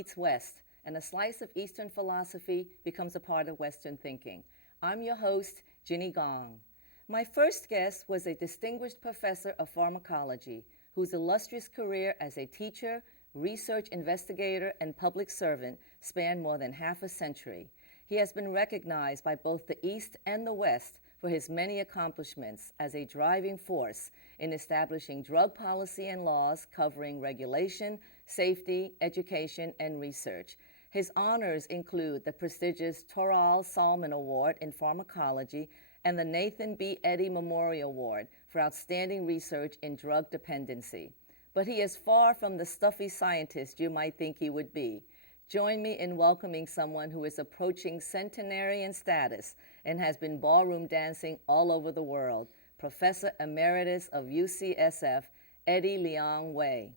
meets West, and a slice of Eastern philosophy becomes a part of Western thinking. I'm your host, Ginny Gong. My first guest was a distinguished professor of pharmacology whose illustrious career as a teacher, research investigator, and public servant spanned more than half a century. He has been recognized by both the East and the West for his many accomplishments as a driving force in establishing drug policy and laws covering regulation, safety, education, and research. His honors include the prestigious Toral Salman Award in Pharmacology and the Nathan B. Eddy Memorial Award for outstanding research in drug dependency. But he is far from the stuffy scientist you might think he would be. Join me in welcoming someone who is approaching centenarian status and has been ballroom dancing all over the world, Professor Emeritus of UCSF, Eddie Leong Wei.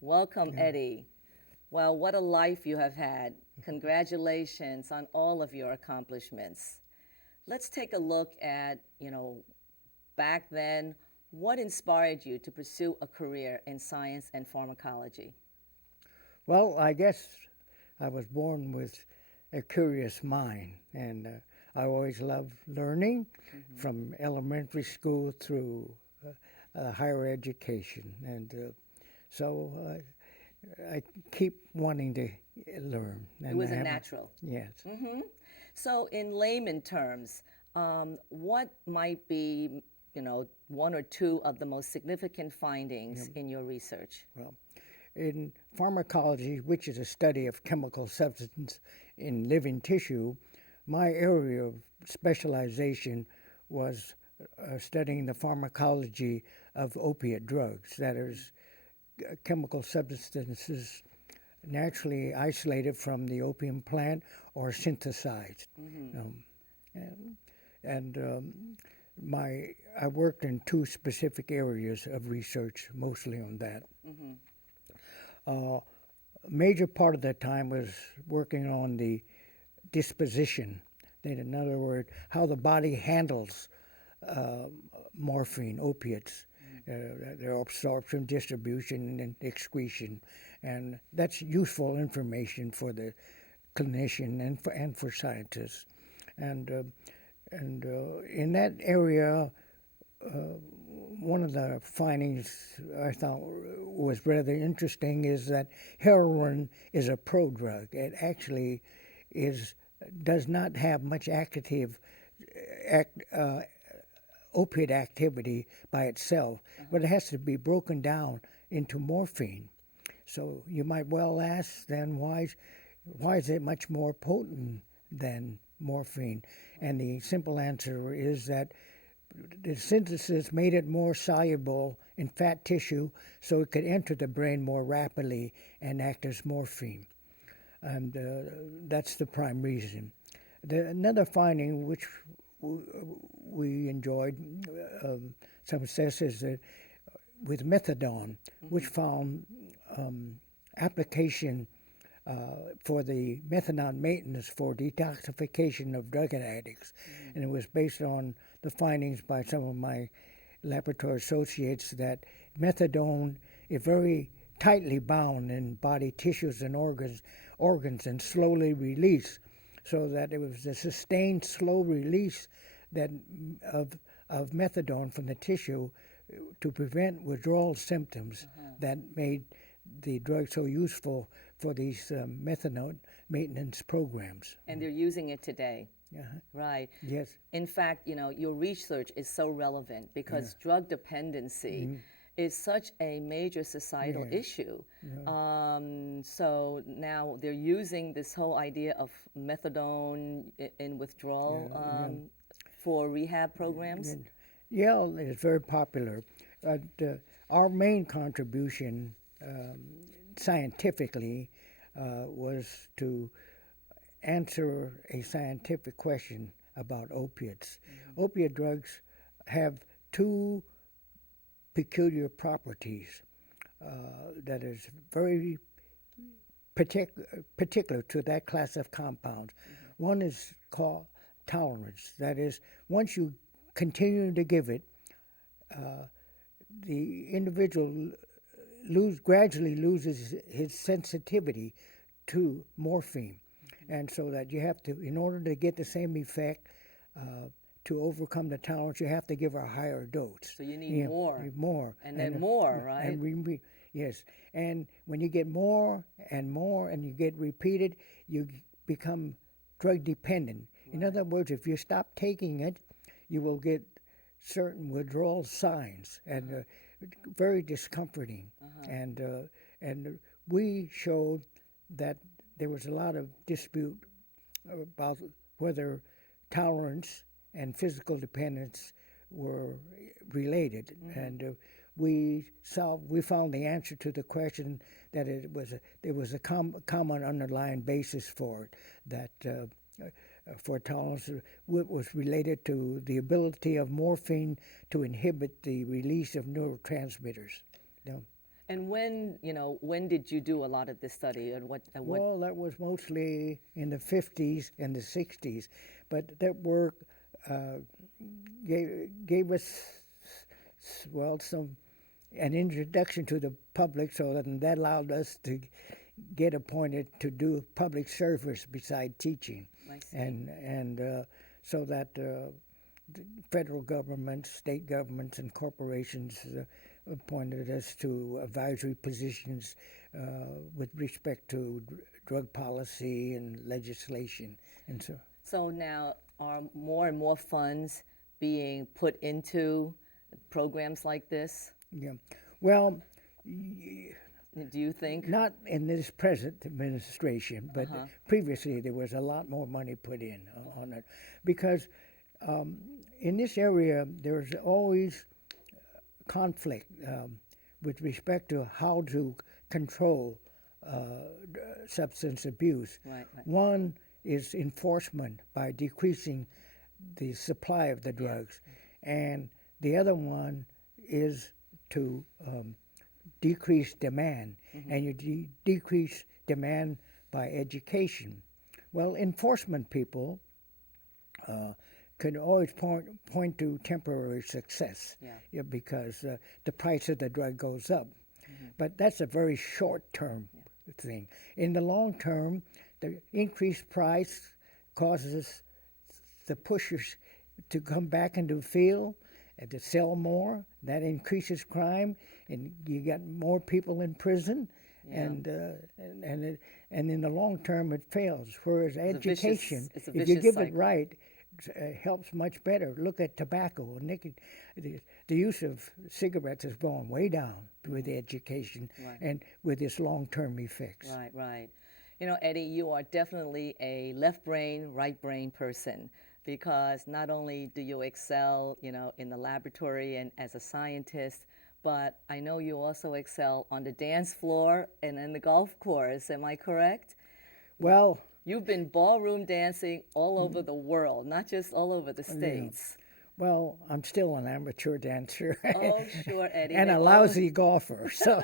Welcome, Eddie. Well, what a life you have had. Congratulations on all of your accomplishments. Let's take a look at, back then, what inspired you to pursue a career in science and pharmacology? Well, I guess I was born with a curious mind, and I always loved learning from elementary school through higher education. And so I keep wanting to learn. And It was a natural. Yes. So in layman terms, what might be, one or two of the most significant findings in your research? Well, in pharmacology, which is a study of chemical substance in living tissue, my area of specialization was studying the pharmacology of opiate drugs, that is, chemical substances naturally isolated from the opium plant or synthesized. I worked in two specific areas of research, mostly on that. A major part of that time was working on the disposition, in other words, how the body handles morphine, opiates, their absorption, distribution, and excretion. And that's useful information for the clinician and for scientists. And in that area, one of the findings I thought was rather interesting is that heroin is a prodrug. It actually does not have much opiate activity by itself, but it has to be broken down into morphine. So you might well ask then, why is it much more potent than morphine? And the simple answer is that the synthesis made it more soluble in fat tissue so it could enter the brain more rapidly and act as morphine. And that's the prime reason. Another finding which we enjoyed some success is that with methadone, which found application for the methadone maintenance for detoxification of drug addicts. And it was based on the findings by some of my laboratory associates that methadone is very tightly bound in body tissues and organs and slowly released, so that it was a sustained slow release of methadone from the tissue to prevent withdrawal symptoms that made the drug so useful for these methadone maintenance programs. And they're using it today. Right. Yes. In fact, your research is so relevant because drug dependency is such a major societal issue. So now they're using this whole idea of methadone in withdrawal for rehab programs. Yeah, it's very popular. Our main contribution scientifically was to answer a scientific question about opiates. Opiate drugs have two peculiar properties that is very particular to that class of compounds. One is called tolerance. That is, once you continue to give it, the individual gradually loses his sensitivity to morphine. And so that you have to, in order to get the same effect, to overcome the tolerance, you have to give a higher dose. So you need more. More. And then more, right? And yes. And when you get more and you get repeated, you become drug dependent. Right. In other words, if you stop taking it, you will get certain withdrawal signs and very discomforting. And we showed that there was a lot of dispute about whether tolerance and physical dependence were related, and we found the answer to the question that there was a common underlying basis for it, that for tolerance was related to the ability of morphine to inhibit the release of neurotransmitters. You know? And when did you do a lot of this study, and what? Well, that was mostly in the 50s and the 60s, but that work gave us an introduction to the public, so that allowed us to get appointed to do public service beside teaching, and so that the federal government, state governments, and corporations appointed us to advisory positions with respect to drug policy and legislation, and so. So now, are more and more funds being put into programs like this? Yeah. Well, do you think? Not in this present administration, but previously there was a lot more money put in on it, because in this area there's always conflict with respect to how to control substance abuse. Right. One is enforcement by decreasing the supply of the drugs, and the other one is to decrease demand, and you decrease demand by education. Well, enforcement people can always point to temporary success, because the price of the drug goes up. But that's a very short-term thing. In the long term, the increased price causes the pushers to come back into the field and to sell more. That increases crime, and you get more people in prison, and in the long term it fails. Whereas education, if you give it right, helps much better. Look at tobacco, the use of cigarettes has gone way down with education and with its long-term effects. Right. You know, Eddie, you are definitely a left brain, right brain person, because not only do you excel, in the laboratory and as a scientist, but I know you also excel on the dance floor and in the golf course. Am I correct? Well, you've been ballroom dancing all over the world, not just all over the States. Well, I'm still an amateur dancer. Oh, sure, Eddie. And a lousy golfer. So,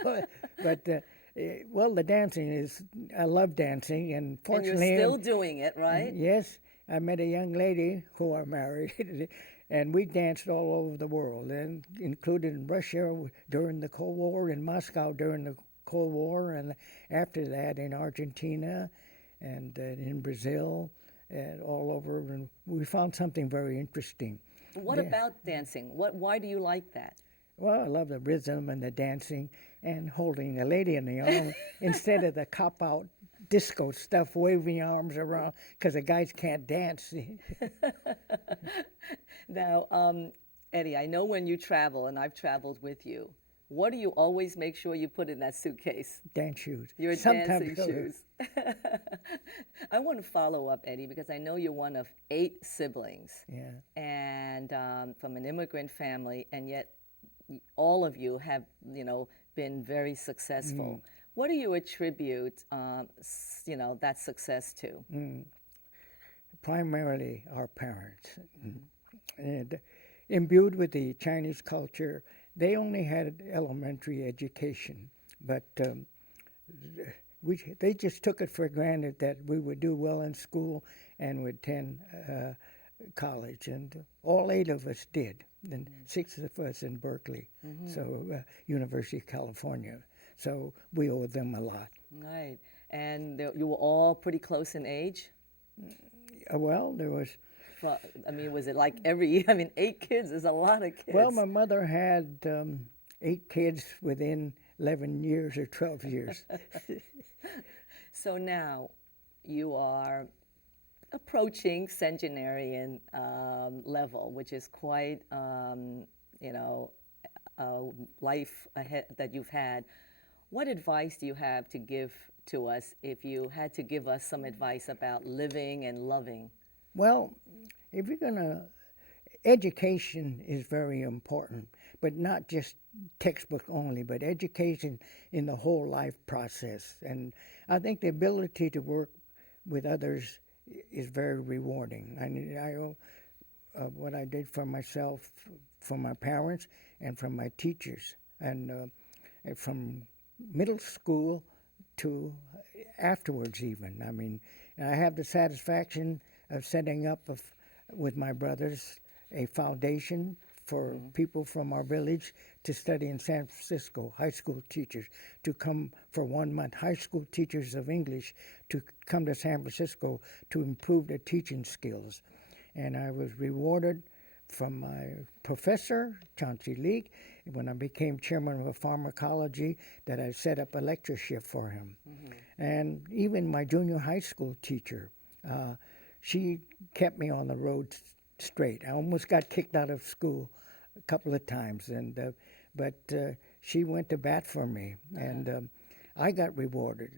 but the dancing is, I love dancing, and fortunately, and you're still doing it, right? Yes, I met a young lady who I married, and we danced all over the world, and included in Russia during the Cold War, in Moscow during the Cold War, and after that in Argentina, and in Brazil, and all over. And we found something very interesting. What about dancing? Why do you like that? Well, I love the rhythm and the dancing and holding a lady in the arm instead of the cop-out disco stuff, waving arms around, because the guys can't dance. Now, Eddie, I know when you travel, and I've traveled with you, what do you always make sure you put in that suitcase? Dance shoes. Your dancing shoes. I want to follow up, Eddie, because I know you're one of 8 siblings. Yeah. And from an immigrant family, and yet all of you have, been very successful. What do you attribute, that success to? Primarily our parents. And imbued with the Chinese culture, they only had elementary education, but they just took it for granted that we would do well in school and would attend college, and all 8 of us did, and 6 of us in Berkeley, so University of California. So we owe them a lot. Right. And you were all pretty close in age? Well, there was. Well, I mean, was it like every, I mean, 8 kids is a lot of kids. Well, my mother had 8 kids within 11 years or 12 years. So now you are approaching centenarian level, which is quite, you know, a life ahead that you've had. What advice do you have to give to us if you had to give us some advice about living and loving? Well, if you're going to, education is very important, but not just textbook only, but education in the whole life process. And I think the ability to work with others is very rewarding. I owe what I did for myself, for my parents, and from my teachers, and from middle school to afterwards even. I mean, I have the satisfaction of setting up with my brothers a foundation for people from our village to study in San Francisco, high school teachers, to come for 1 month, high school teachers of English to come to San Francisco to improve their teaching skills. And I was rewarded from my professor, Chauncey Leak, when I became chairman of pharmacology, that I set up a lectureship for him. And even my junior high school teacher, she kept me on the road straight. I almost got kicked out of school a couple of times, but she went to bat for me, and I got rewarded.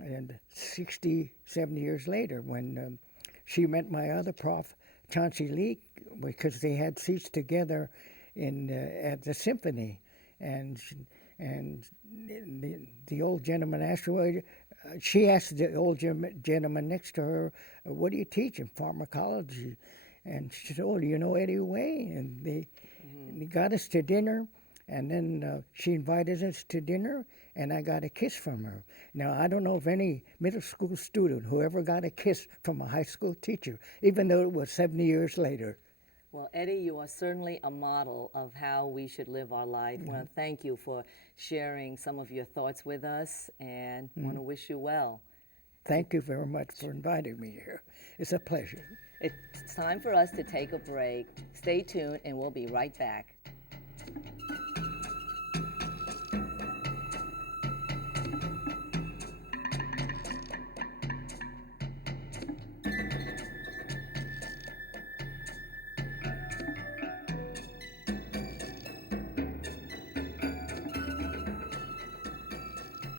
And 60, 70 years later, when she met my other prof, Chauncey Leak, because they had seats together at the symphony, and the old gentleman asked her, she asked the old gentleman next to her, "What do you teach in pharmacology?" And she said, "Oh, do you know Eddie Way?" And they got us to dinner, and then she invited us to dinner, and I got a kiss from her. Now, I don't know of any middle school student who ever got a kiss from a high school teacher, even though it was 70 years later. Well, Eddie, you are certainly a model of how we should live our life. I want to thank you for sharing some of your thoughts with us, and want to wish you well. Thank you very much for inviting me here. It's a pleasure. It's time for us to take a break. Stay tuned, and we'll be right back.